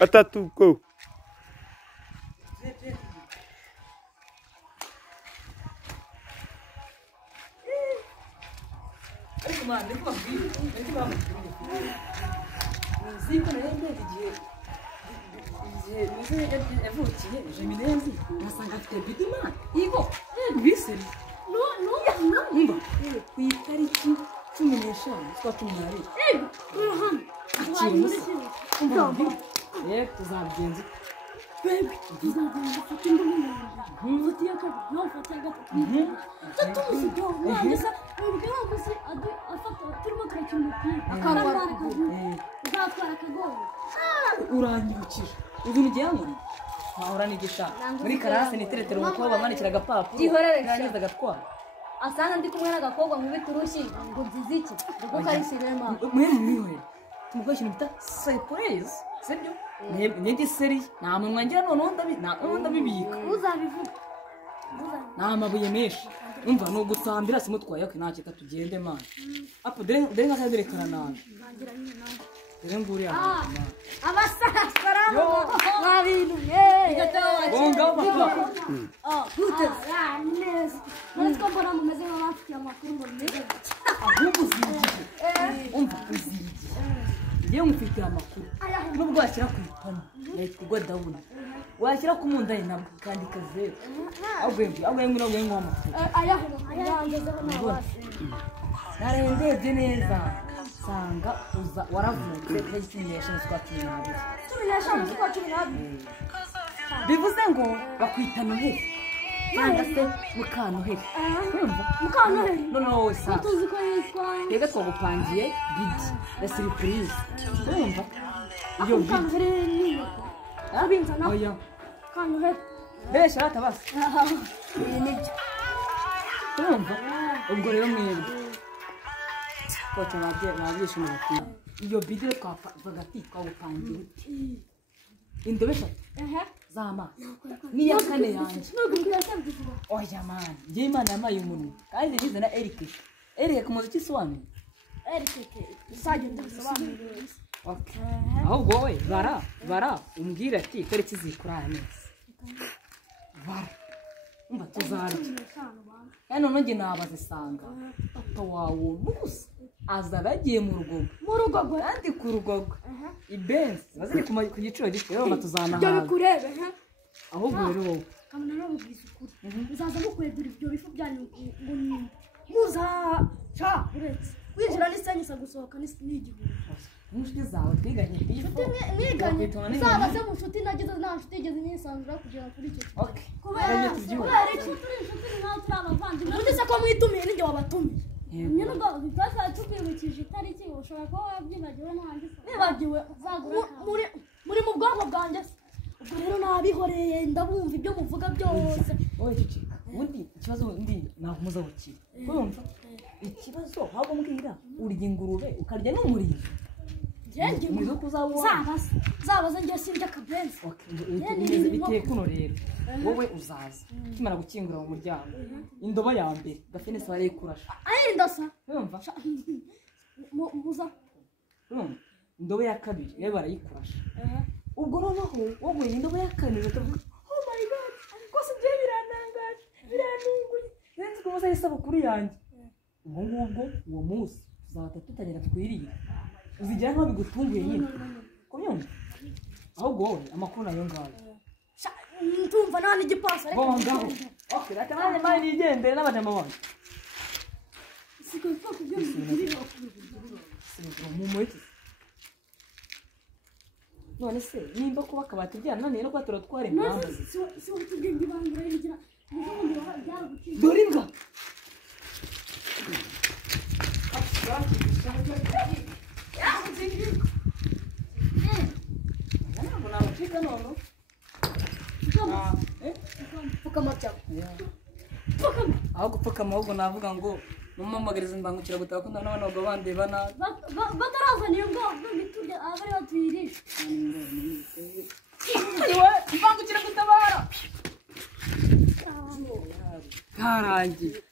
Gatatu go. uranyibukije uzi mugiye ngo ahora nigisha muri karase niteretera umukobwa mwanikira agapapuro yarangiza agatwara asanga ndi kumwe n'agakobwa mu biturushi ngo nziziki kuko kari sinema mwe tumukoresha ibintu bita surprise sibyo nege seri nta munwa ngira noneho ndabibika uzabivuga nta mabuye menshi umva no gutambira simutwaye ko ntacyo tugende mana apo dore nk'akaderekana nawe dore nguri abasasara babintu bonga papa gute neza natwe mbona mumeze nk'abafitiye amakuru ngo meze ahubwo uzigiye umva uzigiye ngiye mufitiye amakuru nubwo washyira ku ipanu yitwa Dawudi washyira ku mundani nabwo kandi kazeru agwenge ngo amakuru ayangezeho n'abasi narendebye neza sanga waravutse tayikinyesha n'utwa 12 bivuze ngo bakwita Noheli cyangwa se Mukanoheli Mukanoheli none wowe sa tuzi ko yitwa rega twagupangiye bidi la surprise urumva iyo Mukanoheli abinza na oya Mukanoheli besha atabasa nibyo urumva ubwo rero mwebwe kocha babyishe mu bati iyo bidi twavuga ati twagupangiye indobesha zama niya kane yanjye oya man ngiye Imana yamaye umuntu kandi nize na Eric kumuzi kiswami Eric saje ndasobanura okay ahubwo we bara umbwira ati kore kizikurana neza bara umva tuzarya kandi none nge nabazisanga papa wawe nusa azaragiye mu rugogo kandi ku rugogo ibenzi baziri ku giciro gito rero batuzana byo bikurebe ahubwo rero wowe kamuna no bubwiza ukuri uzaza mukwedura ibyo bifu byanyu ngo muza cha uretse winjira n'isanyisa gusohoka n'igihuru inshuti zawe twiganye mwiganye zaba se mu nshuti nagize nta nshuti igeze nyisanzura kugera kuri icyo okay kubera inshuti nawe turi abavandimwe undi se ko mwitumiye n'inge wabatumiye nyine ubwo bitasa tukwibukije itariki ushobora kuba wabyibagiwe n'ahandi nibagiwe muri mu bwonko bwanjye ubwo rero nabihoreye ndabumva ibyo muvuga byose wowe cicika ubundi ikibazo ndi nakumuza gukira urumva ikibazo waba mbwira urya ingurube ukarya n'umurizo njye umurizo kuzabona zabaza njye sinjya kabenzi okay biteye kuno rero wowe uzaza kimara gukingura mu muryango indoba ya mbere gafenesi bari kurasha ndasa urumva muza indoba ya kabiri rero barayikurasha ubwo noneho wowe indoba ya kane batavuga oh my god kose bye biranangaje biranunguye nzi ko muza isabukuru yanjye ubwo uwo munsi tuzahita tutangira twiriye uzigira nkaho bigutunguye nyine kubyumva ahubwo wowe amakuru nayo ngayo ntumva nta n'igipasi bongaho okay reka nanjye mari nigendere n'abajama banjye siko kubyumva mu muti none se nimba kuba akabati byananiye no kwatura tware impamvu si utubye ngibangura yigira n'ubundi byaguciye dore imbwa aho gupfukama ahubwo navuga ngo mumamagariza imbangukira gutaha ko ndabona abagabo bandeba nabi batarazana iyo mbwa ntiturya abari batuyirisha imbangukira gutabara karangiye